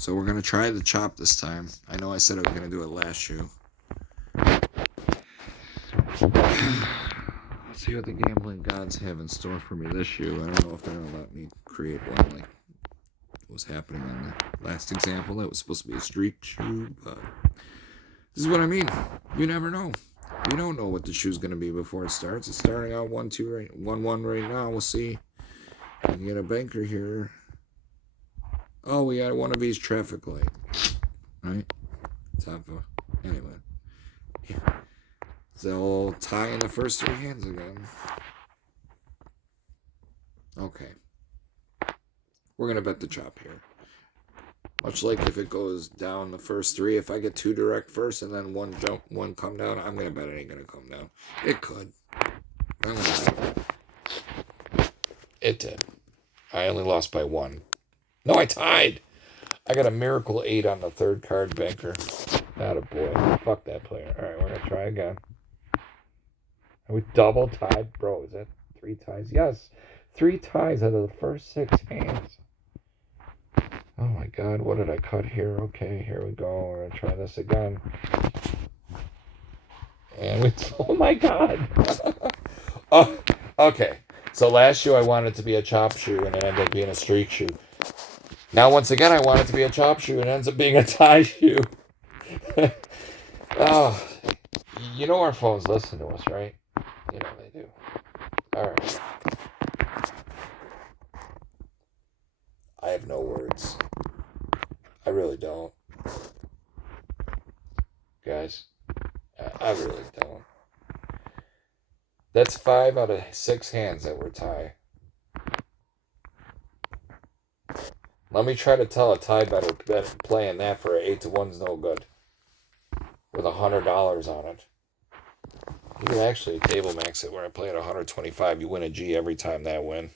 So we're going to try the chop this time. I know I said I was going to do it last shoe. Let's see what the gambling gods have in store for me this shoe. I don't know if they're going to let me create one like was happening on the last example. That was supposed to be a streak shoe, but this is what I mean. You never know. You don't know what the shoe's going to be before it starts. It's starting out 1-2 right, 1-1 right now. We'll see. I can get a banker here. Oh, we got one of these traffic light. Right? Top of, anyway. Yeah. So tie in the first three hands again. Okay. We're going to bet the chop here. Much like if it goes down the first three, if I get two direct first and then one jump, one come down, I'm going to bet it ain't going to come down. It could. It did. I only lost by one. No, I tied. I got a miracle 8 on the third card banker. Not a boy. Fuck that player. All right, we're going to try again. Are we double tied? Bro, is that 3 ties? Yes. 3 ties out of the first 6 hands. Oh my god, what did I cut here? Okay, here we go. We're going to try this again. And we... Oh my god. Oh, okay. So last shoe I wanted to be a chop shoe and it ended up being a streak shoe. Now once again I want it to be a chop shoe and it ends up being a tie shoe. Oh, you know our phones listen to us, right? You know they do. Alright. I have no words. I really don't. Guys, I really don't. That's 5 out of 6 hands that were tie. Let me try to tell a tie better playing that for an 8-1's no good. With $100 on it. You can actually table max it where I play at 125. You win a G every time that win.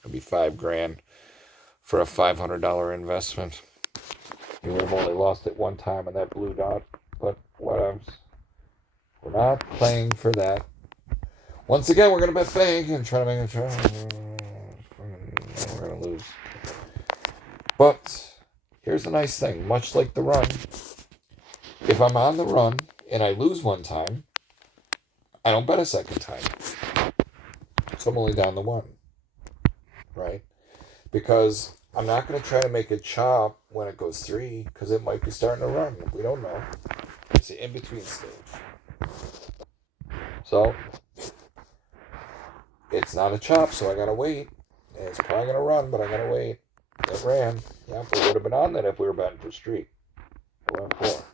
It'll be $5,000 for a $500 investment. You would have only lost it one time on that blue dot, but whatever. We're not playing for that. Once again, we're going to bet bank and try to make a try. We're going to lose. But here's the nice thing. Much like the run, if I'm on the run and I lose one time, I don't bet a second time. So I'm only down to 1. Right? Because I'm not going to try to make it chop when it goes 3, because it might be starting to run. We don't know. It's the in-between stage. So, it's not a chop, so I got to wait. And it's probably going to run, but I got to wait. It ran. Yeah, we would have been on that if we were betting for streak. I went 4.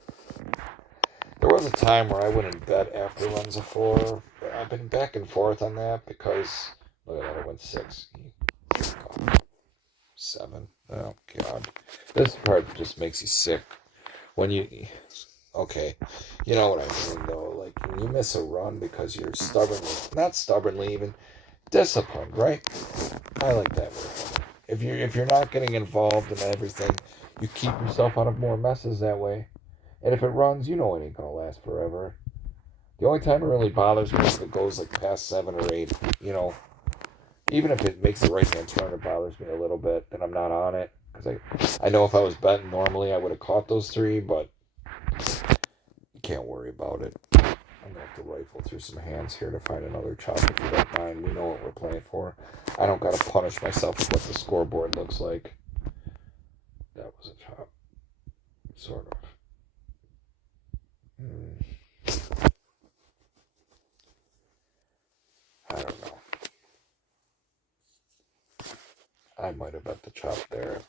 There was a time where I wouldn't bet after runs of 4. But I've been back and forth on that because, look at that, I went 6. 7. Oh, God. This part just makes you sick. When you... Okay. You know what I mean, though. Like, when you miss a run because you're stubbornly... Not stubbornly, even. Disciplined, right? I like that word. If you're not getting involved in everything, you keep yourself out of more messes that way. And if it runs, you know it ain't gonna last forever. The only time it really bothers me is if it goes like past 7 or 8, you know... Even if it makes the right hand turn, it bothers me a little bit that I'm not on it. Because I know if I was betting normally, I would have caught those 3, but you can't worry about it. I'm going to have to rifle through some hands here to find another chop if you don't mind. We know what we're playing for. I don't got to punish myself with what the scoreboard looks like. That was a chop. Sort of. I don't know. I might have bet the chop there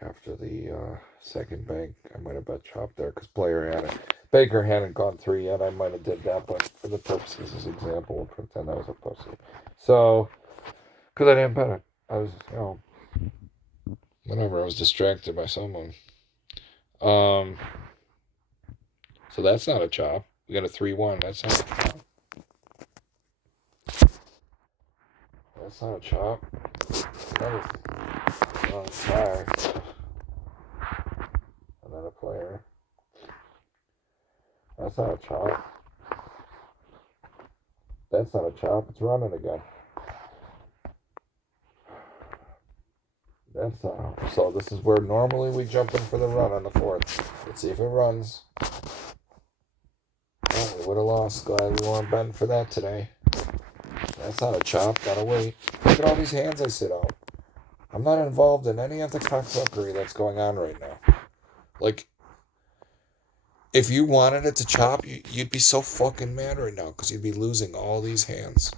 after the second bank. I might have bet chop there because Baker hadn't gone 3 yet. I might have did that, but for the purposes of this example, we'll pretend I was a pussy. So, because I didn't bet it. I was, whenever I was distracted by someone. So that's not a chop. We got a 3-1. That's not a chop. That's not a chop. Another fire. Another player. That's not a chop. That's not a chop. It's running again. That's so this is where normally we jump in for the run on the fourth. Let's see if it runs. Oh, we would have lost. Glad we weren't betting for that today. That's not a chop. Gotta wait. Look at all these hands I sit out. I'm not involved in any of the cocksuckery that's going on right now. Like, if you wanted it to chop, you'd be so fucking mad right now because you'd be losing all these hands.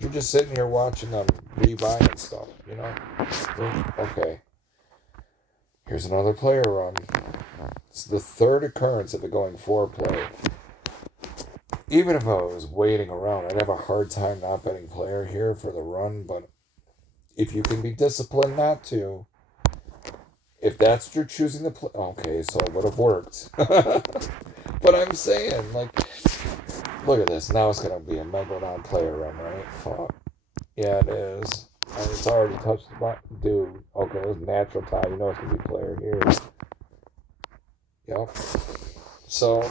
You're just sitting here watching them rebuy and stuff, you know? Okay. Here's another player run. It's the third occurrence of it going 4-play. Even if I was waiting around, I'd have a hard time not betting player here for the run, but if you can be disciplined not to, if that's what you're choosing to play, okay, so it would have worked. But I'm saying, like, look at this. Now it's going to be a Megalodon player run, right? Fuck. Yeah, it is. And it's already touched the button. Dude, okay, it was natural tie. You know it's going to be player here. Yep. So,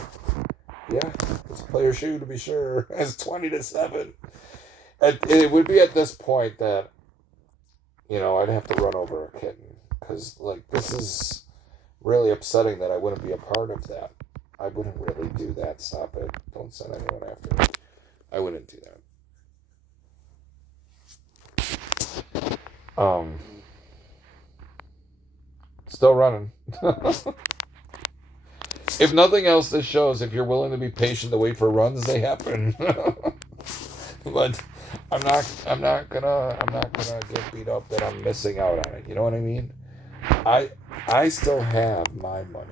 yeah, it's player shoe to be sure. It's 20-7. It would be at this point that, you know, I'd have to run over a kitten. Because, like, this is really upsetting that I wouldn't be a part of that. I wouldn't really do that. Stop it. Don't send anyone after me. I wouldn't do that. Still running. If nothing else, this shows if you're willing to be patient to wait for runs, they happen. But I'm not gonna get beat up that I'm missing out on it. You know what I mean? I still have my money.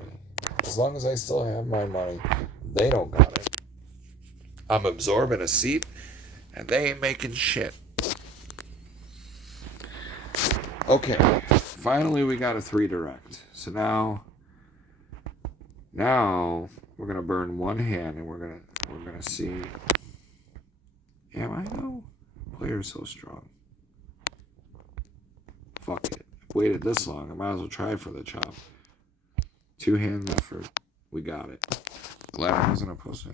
As long as I still have my money, they don't got it. I'm absorbing a seat, and they ain't making shit. Okay, finally we got a 3 direct. So now we're gonna burn one hand, and we're gonna see. Am I though? Player's so strong. Fuck it. I've waited this long. I might as well try for the chop. 2-hand effort. We got it. Glad I wasn't a pussy.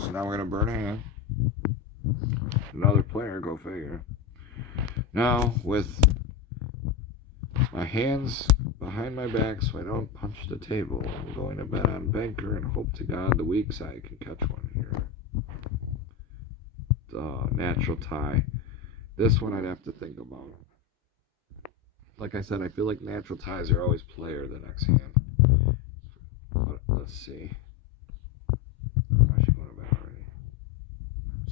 So now we're gonna burn a hand. Another player, go figure. Now with my hands behind my back so I don't punch the table, I'm going to bet on banker and hope to God the weak side can catch one here. Natural tie. This one I'd have to think about. Like I said, I feel like natural ties are always player the next hand. But let's see. I'm actually going to bet already.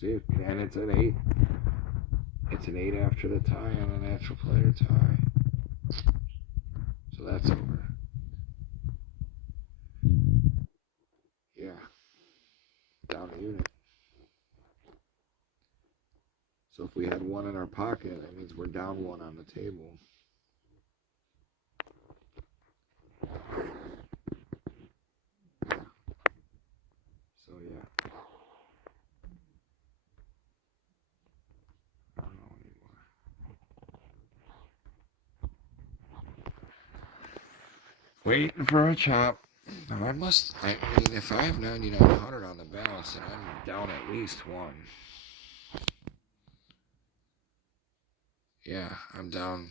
See, and it's an 8. It's an 8 after the tie on a natural player tie. So that's over. Yeah. Down a unit. So if we had 1 in our pocket, that means we're down 1 on the table. So yeah. I don't know anymore. Waiting for a chop. Now I mean, if I have 9,900 on the balance, then I'm down at least 1. Yeah, I'm down.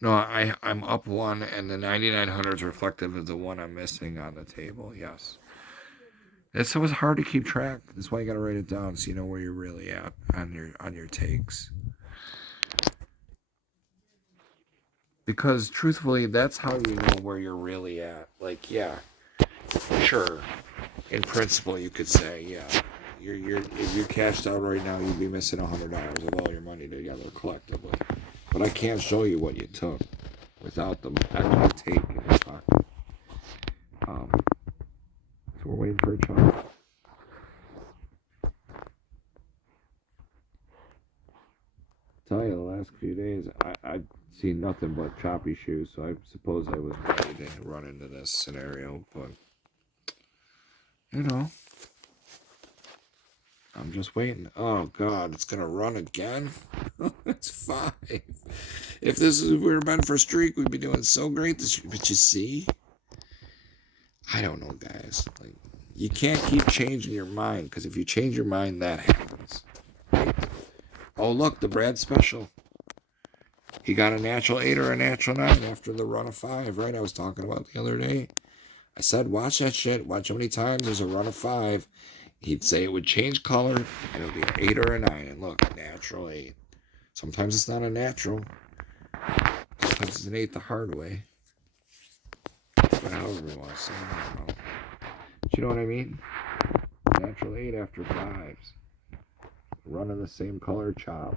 No, I'm up 1, and the 9,900 is reflective of the 1 I'm missing on the table. Yes. It's always hard to keep track. That's why you got to write it down so you know where you're really at on your takes. Because truthfully, that's how you know where you're really at. Like, yeah, sure. In principle, you could say, yeah, if you're cashed out right now, you'd be missing $100 of all your money together collectively. But I can't show you what you took without the actual take in your pocket. So we're waiting for a chop. Tell you, the last few days, I've seen nothing but choppy shoes, so I suppose I was ready to run into this scenario, but, you know, I'm just waiting. Oh, God, it's going to run again? It's 5. If we were meant for Streak, we'd be doing so great this year. But you see, I don't know, guys. Like, you can't keep changing your mind, because if you change your mind, that happens. Right? Oh, look, the Brad special. He got a natural 8 or a natural 9 after the run of 5, right? I was talking about the other day. I said, watch that shit. Watch how many times there's a run of 5. He'd say it would change color, and it would be an 8 or a 9. And look, natural 8. Sometimes it's not a natural. Sometimes it's an 8 the hard way. But however you want to say it, I don't know. But you know what I mean? Natural 8 after 5s. Running the same color chop.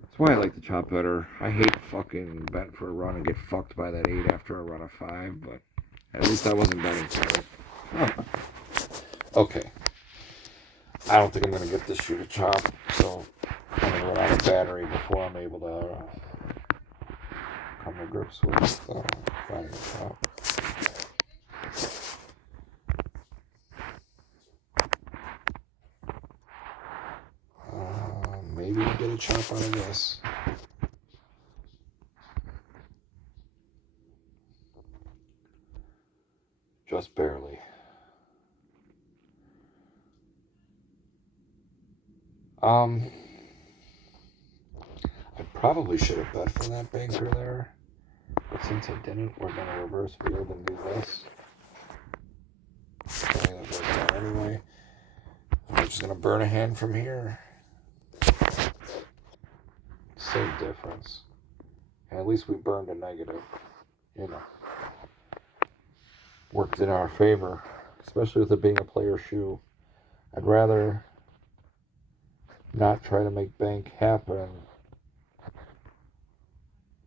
That's why I like the chop better. I hate fucking betting for a run and get fucked by that 8 after a run of 5, but at least I wasn't betting for it. Okay. I don't think I'm going to get this shoe to chop, so I'm going to run out of battery before I'm able to come to grips with finding a chop. Maybe we get a chop out of this. Just barely. I probably should have bet for that banker there. But since I didn't, we're going to reverse field and do this. Okay, that worked out anyway. I'm just going to burn a hand from here. Same difference. And at least we burned a negative. You know. Worked in our favor. Especially with it being a player shoe. I'd rather not try to make bank happen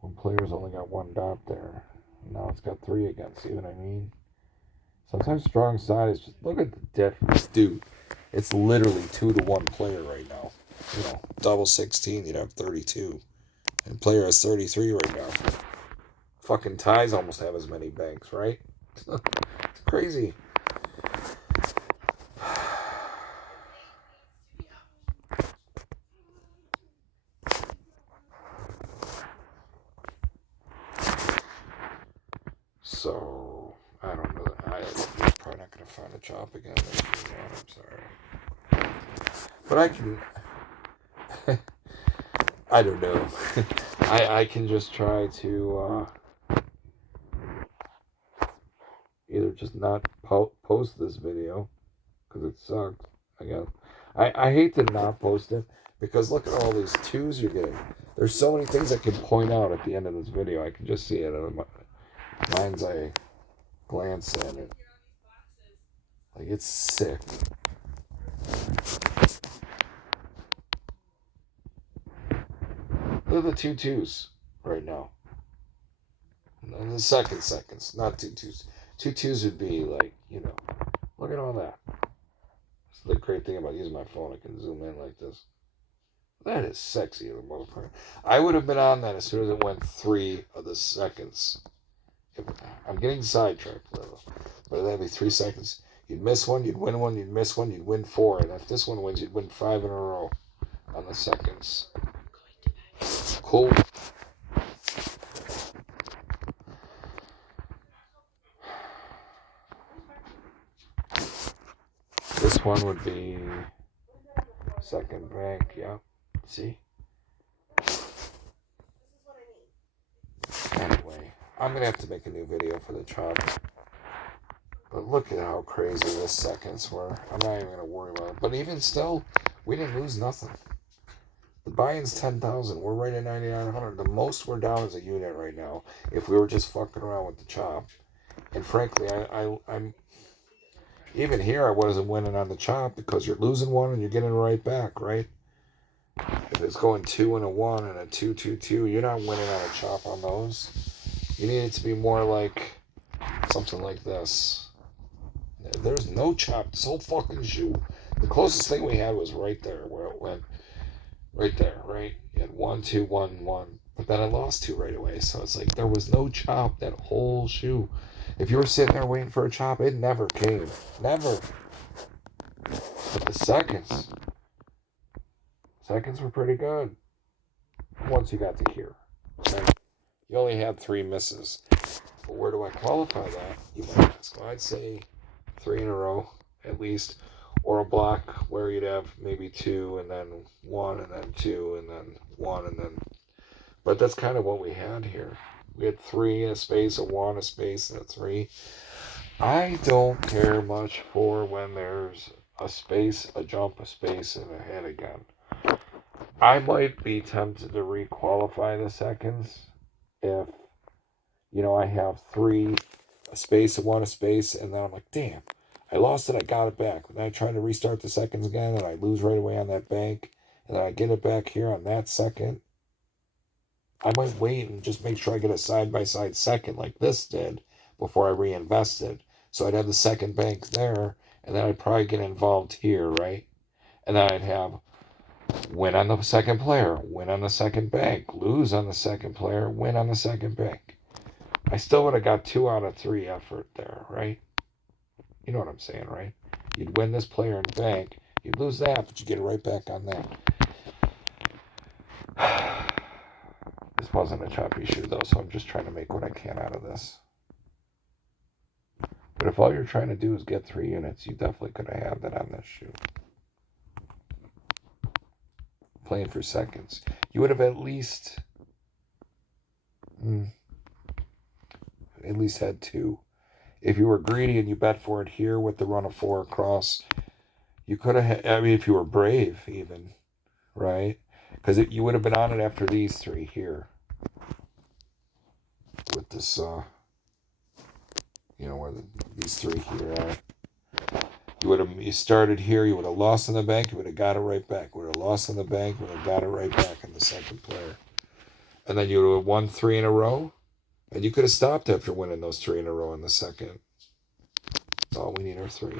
when players only got 1 dot there. Now it's got 3 again. See what I mean? Sometimes strong side is just, look at the difference, dude. It's literally 2-to-1 player right now. You know, double 16, you'd have 32. And player has 33 right now. Fucking ties almost have as many banks, right? It's crazy. So, I don't know. I'm probably not going to find a chop again. I'm sorry. But I can... I don't know. I can just try to either just not post this video, because it sucked. I hate to not post it, because look at all these 2s you're getting. There's so many things I can point out at the end of this video. I can just see it in my mind's eye glance at it. Like, it's sick. Look at the 2-2s right now. And the seconds, not 2-2s. 2-2s would be like, you know, look at all that. That's the great thing about using my phone. I can zoom in like this. That is sexy, the motherfucker. I would have been on that as soon as it went 3 of the seconds. I'm getting sidetracked a little, but that'd be 3 seconds. You'd miss one, you'd win one, you'd miss one, you'd win 4, and if this one wins, you'd win 5 in a row on the seconds. Cool. This one would be second bank, yeah. See? Anyway, I'm going to have to make a new video for the chop. But look at how crazy the seconds were. I'm not even going to worry about it. But even still, we didn't lose nothing. The buy-in's 10,000. We're right at 9,900. The most we're down is a unit right now. If we were just fucking around with the chop. And frankly, I'm even here, I wasn't winning on the chop, because you're losing one and you're getting right back, right? If it's going 2 and a 1 and a 2-2-2, you're not winning on a chop on those. You need it to be more like something like this. There's no chop. This whole fucking shoe. The closest thing we had was right there, where it went. Right there, right? You had 1, 2, 1, 1. But then I lost 2 right away. So it's like there was no chop that whole shoe. If you were sitting there waiting for a chop, it never came. Never. But the seconds were pretty good. 1 once you got to here. And you only had 3 misses. But where do I qualify that, you might ask? Well, I'd say 3 in a row, at least. Or a block where you'd have maybe 2, and then 1, and then 2, and then 1, and then... But that's kind of what we had here. We had 3, a space, a 1, a space, and a 3. I don't care much for when there's a space, a jump, a space, and a hit again. I might be tempted to re-qualify the seconds if, I have 3, a space, a 1, a space, and then I'm like, damn, I lost it, I got it back. Then I try to restart the seconds again, and I lose right away on that bank, and then I get it back here on that second. I might wait and just make sure I get a side-by-side second like this did before I reinvested. So I'd have the second bank there, and then I'd probably get involved here, right? And then I'd have win on the second player, win on the second bank, lose on the second player, win on the second bank. I still would have got 2 out of 3 effort there, right? You know what I'm saying, right? You'd win this player and bank, you'd lose that, but you get it right back on that. This wasn't a choppy shoe, though, so I'm just trying to make what I can out of this. But if all you're trying to do is get 3 units, you definitely could have had that on this shoe. Playing for seconds. You would have at least had 2. If you were greedy and you bet for it here with the run of 4 across, you could have, if you were brave even, right? Because you would have been on it after these 3 here. With this, where these 3 here are. You started here, you would have lost on the bank, you would have got it right back. Would have lost on the bank, would have got it right back on the second player. And then you would have won 3 in a row, and you could have stopped after winning those 3 in a row in the second. Oh, we need our 3.